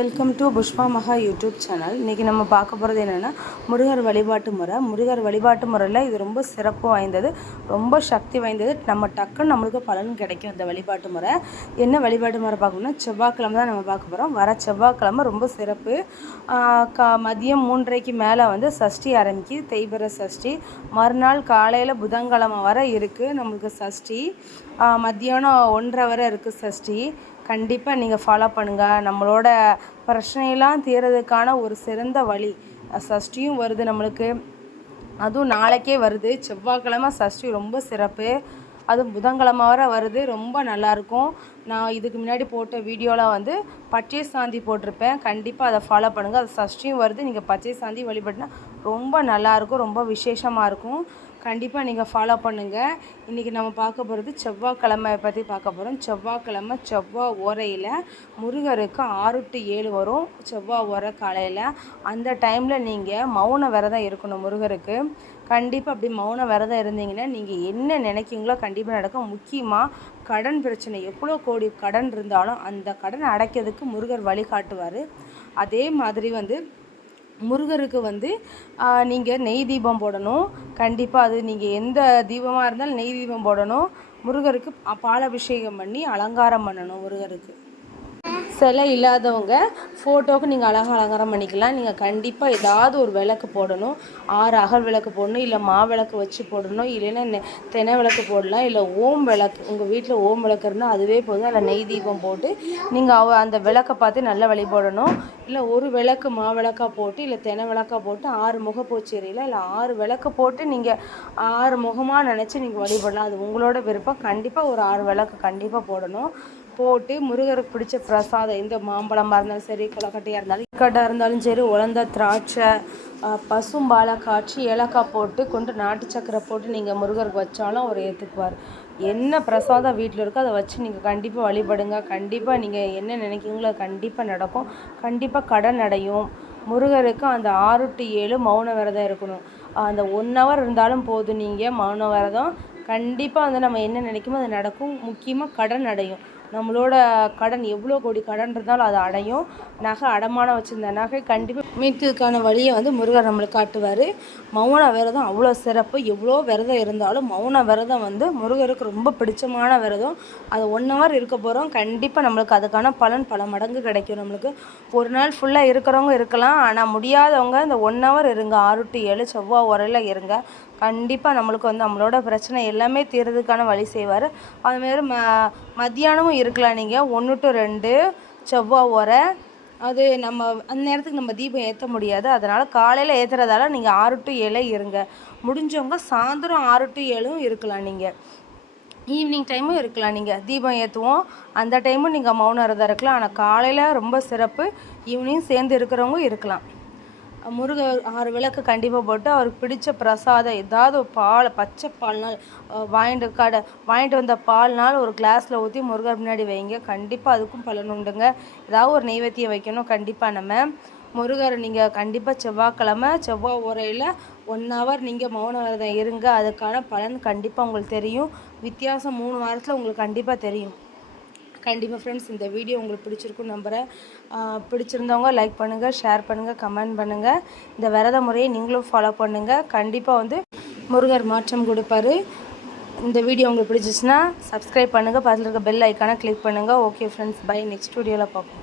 Welcome to Pushpa மகா YouTube channel. இன்றைக்கி நம்ம பார்க்க போகிறது என்னென்னா முருகர் வழிபாட்டு முறை. முருகர் வழிபாட்டு முறையில் இது ரொம்ப சிறப்பு வாய்ந்தது, ரொம்ப சக்தி வாய்ந்தது. நம்மளுக்கு நம்மளுக்கு பலன் கிடைக்கும். இந்த வழிபாட்டு முறை என்ன வழிபாட்டு முறை பார்க்கணும்னா செவ்வாய்க்கிழமை தான் நம்ம பார்க்க போகிறோம். வர செவ்வாய்க்கிழமை ரொம்ப சிறப்பு. மதியம் 3:30க்கு மேலே சஷ்டி ஆரம்பிக்குது, தேய்பிறை சஷ்டி. மறுநாள் காலையில் புதன்கிழமை வரை இருக்குது நம்மளுக்கு சஷ்டி. மத்தியானம் 1:30 வரை இருக்குது சஷ்டி. கண்டிப்பாக நீங்கள் ஃபாலோ பண்ணுங்கள். நம்மளோட பிரச்சனையெல்லாம் தீர்றதுக்கான ஒரு சிறந்த வழி. சஷ்டியும் வருது நம்மளுக்கு, அதுவும் நாளைக்கே வருது. செவ்வாய்க்கிழமை சஷ்டி ரொம்ப சிறப்பு, அதுவும் புதன்கிழமை வரை வருது. ரொம்ப நல்லாயிருக்கும். நான் இதுக்கு முன்னாடி போட்ட வீடியோவில் பச்சை சாந்தி போட்டிருப்பேன். கண்டிப்பாக அதை ஃபாலோ பண்ணுங்கள். அது சஷ்டியும் வருது, நீங்கள் பச்சை சாந்தி வழிபட்டினா ரொம்ப நல்லாயிருக்கும், ரொம்ப விசேஷமாக இருக்கும். கண்டிப்பாக நீங்கள் ஃபாலோ பண்ணுங்கள். இன்றைக்கி நம்ம பார்க்க போகிறது செவ்வாய்க்கிழமை பற்றி பார்க்க போகிறோம். செவ்வாய்க்கிழமை செவ்வாய் ஓரையில் முருகருக்கு 6 to 7 வரும். செவ்வாய் ஓரை காலையில் அந்த டைமில் நீங்கள் மௌன விரதம் இருக்கணும் முருகருக்கு. கண்டிப்பாக அப்படி மௌன விரதம் இருந்தீங்கன்னா நீங்கள் என்ன நினைக்கிங்களோ கண்டிப்பாக நடக்கும். முக்கியமாக கடன் பிரச்சனை, எவ்வளோ கோடி கடன் இருந்தாலும் அந்த கடன் அடைக்கிறதுக்கு முருகர் வழிகாட்டுவார். அதே மாதிரி முருகருக்கு நீங்கள் நெய் தீபம் போடணும். கண்டிப்பாக அது நீங்கள் எந்த தீபமாக இருந்தாலும் நெய் தீபம் போடணும். முருகருக்கு பாலாபிஷேகம் பண்ணி அலங்காரம் பண்ணணும். முருகருக்கு சிலை இல்லாதவங்க ஃபோட்டோவுக்கு நீங்கள் அழகாக அலங்காரம் பண்ணிக்கலாம். நீங்கள் கண்டிப்பாக ஏதாவது ஒரு விளக்கு போடணும். 6 அகல் விளக்கு போடணும், இல்லை விளக்கு வச்சு போடணும், இல்லைன்னா தெனை விளக்கு போடலாம், இல்லை ஓம் விளக்கு, உங்கள் வீட்டில் ஓம் விளக்கு இருந்தால் அதுவே போதும். அதில் நெய் தீபம் போட்டு நீங்கள் அந்த விளக்கை பார்த்து நல்லா வழிபடணும். இல்லை ஒரு விளக்கு விளக்காக போட்டு, இல்லை தெனை விளக்காக போட்டு 6 முகப்பூச்செரியில் இல்லை 6 விளக்கு போட்டு நீங்கள் 6 முகமாக நினச்சி நீங்கள் வழிபடலாம். அது உங்களோட விருப்பம். கண்டிப்பாக ஒரு 6 விளக்கு கண்டிப்பாக போடணும். போட்டு முருகருக்கு பிடிச்ச பிரசாதம், எந்த மாம்பழமாக இருந்தாலும் சரி, கொலக்கட்டையாக இருந்தாலும் கட்டாக இருந்தாலும் சரி, உலர்ந்த திராட்சை, பசும்பாலை காய்ச்சி ஏலக்காய் போட்டு கொண்டு நாட்டு சக்கரை போட்டு நீங்கள் முருகருக்கு வச்சாலும் அவர் ஏற்றுக்குவார். என்ன பிரசாதம் வீட்டில் இருக்கோ அதை வச்சு நீங்கள் கண்டிப்பாக வழிபடுங்க. கண்டிப்பாக நீங்கள் என்ன நினைக்கிறீங்களோ கண்டிப்பாக நடக்கும். கண்டிப்பாக கடன் அடையும். முருகருக்கு அந்த 6 to 7 மௌன விரதம் இருக்கணும். அந்த 1 hour இருந்தாலும் போதும். நீங்கள் மௌன விரதம் கண்டிப்பாக நம்ம என்ன நினைக்குமோ அது நடக்கும். முக்கியமாக கடன் அடையும். நம்மளோட கடன் எவ்வளோ கோடி கடன் இருந்தாலும் அதை அடையும். நகை அடமானம் வச்சுருந்த நகை கண்டிப்பாக மீட்கிறதுக்கான வழியை முருகர் நம்மளுக்கு காட்டுவார். மௌன விரதம் அவ்வளோ சிறப்பு. எவ்வளோ விரதம் இருந்தாலும் மௌன விரதம் முருகருக்கு ரொம்ப பிடிச்சமான விரதம். அது 1 hour இருக்க போகிறோம். கண்டிப்பாக நம்மளுக்கு அதுக்கான பலன் பல மடங்கு கிடைக்கும். நம்மளுக்கு ஒரு நாள் ஃபுல்லாக இருக்கிறவங்க இருக்கலாம், ஆனால் முடியாதவங்க இந்த 1 hour இருங்க. 6 to 7 செவ்வாய் உரையில் இருங்க. கண்டிப்பாக நம்மளுக்கு நம்மளோட பிரச்சனை எல்லாமே தீர்றதுக்கான வழி செய்வார். அதுமாரி மத்தியானமும் இருக்கலாம். நீங்கள் 1 to 2 செவ்வாய் உரை. அது நம்ம அந்த நேரத்துக்கு நம்ம தீபம் ஏற்ற முடியாது. அதனால் காலையில் ஏற்றுறதால நீங்கள் 6 to 7 இருங்க. முடிஞ்சவங்க சாயந்தரம் 6 to 7 இருக்கலாம். நீங்கள் ஈவினிங் டைமும் இருக்கலாம். நீங்கள் தீபம் ஏற்றுவோம் அந்த டைமும் நீங்கள் மௌன விரதம் இருக்கலாம். ஆனால் காலையில் ரொம்ப சிறப்பு, ஈவினிங் சேர்ந்து இருக்கிறவங்க இருக்கலாம். முருகர் 6 விளக்கு கண்டிப்பாக போட்டு அவருக்கு பிடிச்ச பிரசாதம் ஏதாவது பால், பச்சை பால்னால் வாங்கிட்டு வந்த பால்னால் ஒரு கிளாஸில் ஊற்றி முருகர் முன்னாடி வைங்க. கண்டிப்பாக அதுக்கும் பலன் உண்டுங்க. ஏதாவது ஒரு நெய்வேத்தியம் வைக்கணும். கண்டிப்பாக நம்ம முருகர் நீங்கள் கண்டிப்பாக செவ்வாய்க்கிழமை செவ்வாய் உரையில் 1 hour நீங்கள் மௌன விரதம் இருங்க. அதுக்கான பலன் கண்டிப்பாக உங்களுக்கு தெரியும். வித்தியாசம் 3 வாரத்தில் உங்களுக்கு கண்டிப்பாக தெரியும். கண்டிப்பாக ஃப்ரெண்ட்ஸ், இந்த வீடியோ உங்களுக்கு பிடிச்சிருக்குன்னு நம்புகிறேன். பிடிச்சிருந்தவங்க லைக் பண்ணுங்கள், ஷேர் பண்ணுங்கள், கமெண்ட் பண்ணுங்கள். இந்த விரத முறையை நீங்களும் ஃபாலோ பண்ணுங்கள். கண்டிப்பாக முருகர் மாற்றம் கொடுப்பாரு. இந்த வீடியோ உங்களுக்கு பிடிச்சிச்சுன்னா சப்ஸ்கிரைப் பண்ணுங்கள், பக்கத்தில் இருக்க பெல் ஐக்கானை கிளிக் பண்ணுங்கள். Okay friends, by. நெக்ஸ்ட் வீடியோவில் பார்ப்போம்.